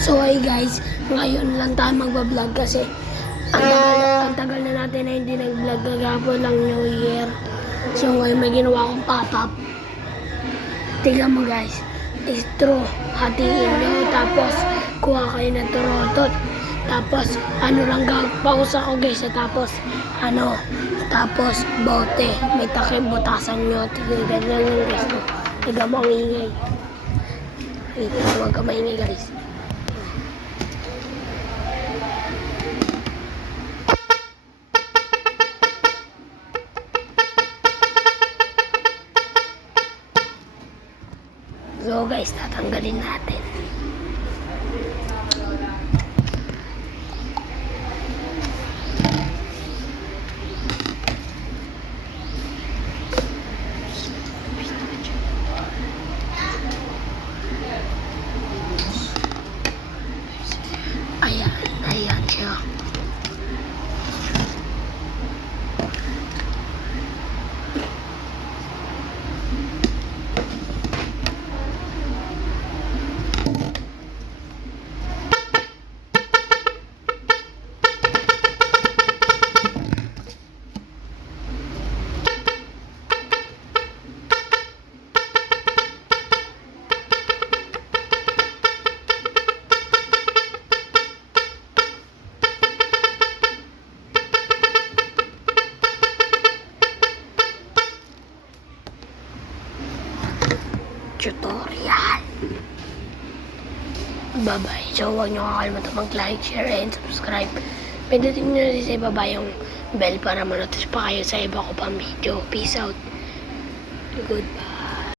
So hey guys, ngayon lang tayo magbablog kasi ang tagal na natin na hindi nag-vlog kagapon ng New Year. So ngayon may ginawa akong pop-up. Tingnan mo guys, straw, hatiin nyo, tapos kuha kayo ng turotot. Tapos ano lang pausa ko guys, tapos bote, may takip, butasan nyo. Tingnan lang yun guys. Tingnan mo ang ingay. Huwag ka maingay guys. So guys, tatanggalin natin. Ayan siya. Tutorial. Bye-bye. So huwag nyo kakalimutan mag-like, share, and subscribe. Pindutin nyo rin sa ibaba yung bell para manotis pa kayo sa iba ko pang video. Peace out. Goodbye.